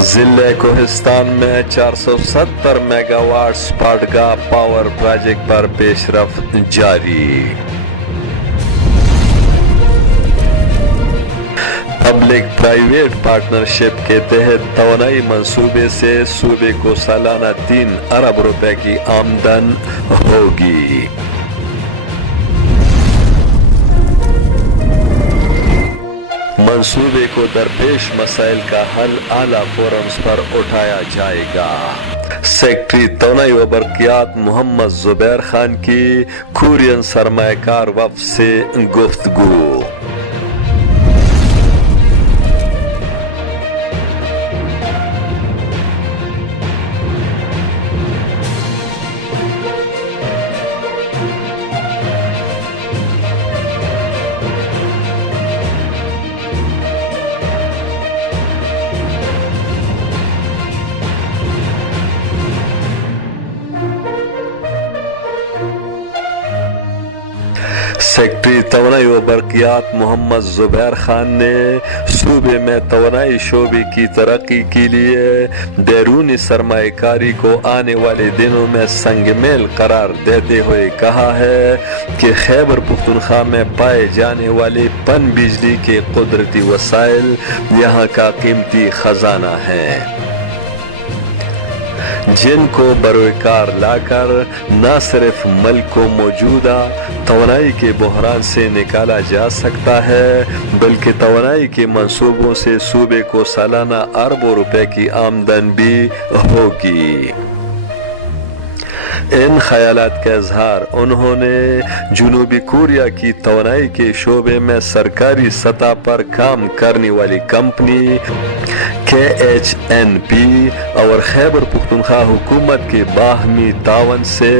ضلع کوہستان میں 470 mega what اسپاٹگاہ power project پر پیش رفت جاری۔ پبلک پرائیویٹ پارٹنرشپ کے تحت توانائی منصوبے سے صوبے کو سالانہ 3 ارب روپے کی آمدن ہوگی۔ منصوبے کو درپیش مسائل کا حل اعلیٰ فورمز پر اٹھایا جائے گا۔ سیکرٹری توانائی و برقیات محمد زبیر خان کی کورین سرمایہ کار وفد سے گفتگو۔ سیکرٹری توانائی و برقیات محمد زبیر خان نے صوبے میں توانائی شعبے کی ترقی کے لیے بیرونی سرمایہ کاری کو آنے والے دنوں میں سنگ میل قرار دیتے ہوئے کہا ہے کہ خیبر پختونخوا میں پائے جانے والے پن بجلی کے قدرتی وسائل یہاں کا قیمتی خزانہ ہیں، جن کو بروئے کار لا کر نہ صرف ملک کو موجودہ توانائی کے بحران سے نکالا جا سکتا ہے بلکہ توانائی کے منصوبوں سے صوبے کو سالانہ اربوں روپے کی آمدن بھی ہوگی۔ ان خیالات کا اظہار انہوں نے جنوبی کوریا کی توانائی کے شعبے میں سرکاری سطح پر کام کرنے والی کمپنی KHNP اور خیبر پختونخوا حکومت کے باہمی تعاون سے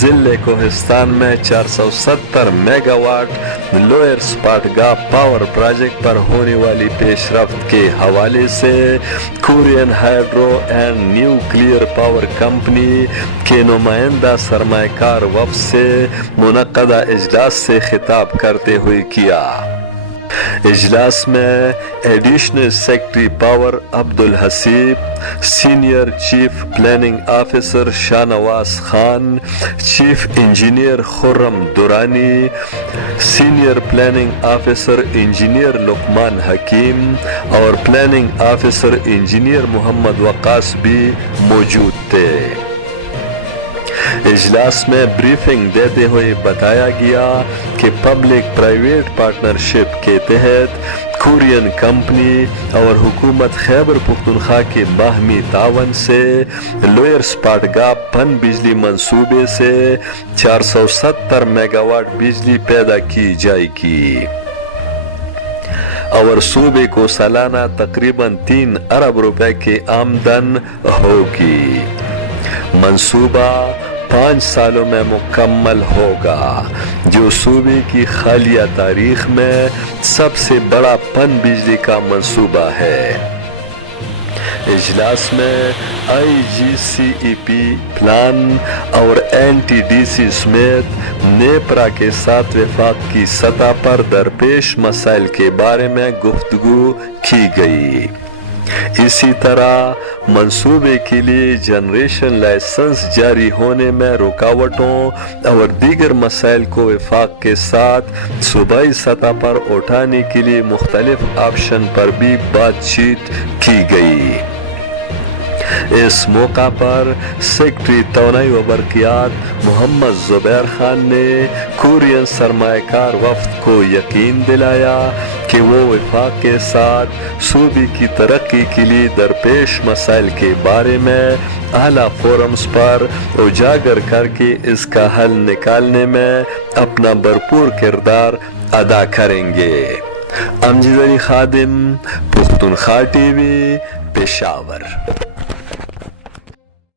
ضلع کوہستان میں 470 megawatt lower Spatgah power project پر ہونے والی پیش رفت کے حوالے سے Korean hydro and nuclear power company کے نمائندہ سرمایہ کار وفد سے منعقدہ اجلاس سے خطاب کرتے ہوئے کیا۔ اجلاس میں additional secretary power Abdul Haseeb, senior chief planning officer Shah Nawaz Khan, chief engineer Khurram Durrani, senior planning officer engineer Luqman Hakeem اور planning officer engineer Muhammad Waqas بھی موجود تھے۔ اجلاس میں بریفنگ دیتے ہوئے بتایا گیا کہ پبلک پرائیویٹ پارٹنرشپ کے تحت کورین کمپنی اور حکومت خیبر پختونخوا کے باہمی تعاون سے لوئر اسپاٹگاہ پن بجلی منصوبے سے 470 میگا واٹ بجلی پیدا کی جائے گی اور صوبے کو سالانہ تقریباً 3 ارب روپے کی آمدن ہوگی۔ منصوبہ 5 سالوں میں مکمل ہوگا، جو صوبے کی حالیہ تاریخ میں سب سے بڑا پن بجلی کا منصوبہ ہے۔ اجلاس میں IGCEP پلان اور NTDC سمیت نیپرا کے ساتھ وفاق کی سطح پر درپیش مسائل کے بارے میں گفتگو کی گئی۔ اسی طرح منصوبے کے لیے جنریشن لائسنس جاری ہونے میں رکاوٹوں اور دیگر مسائل کو وفاق کے ساتھ صوبائی سطح پر اٹھانے کے لیے مختلف آپشن پر بھی بات چیت کی گئی۔ اس موقع پر سیکرٹری توانائی و برقیات محمد زبیر خان نے کورین سرمایہ کار وفد کو یقین دلایا کہ وہ وفاق کے ساتھ صوبے کی ترقی کے لیے درپیش مسائل کے بارے میں اعلیٰ فورمز پر اجاگر کر کے اس کا حل نکالنے میں اپنا بھرپور کردار ادا کریں گے۔ امجد علی خادم، پختونخوا ٹی وی، پشاور۔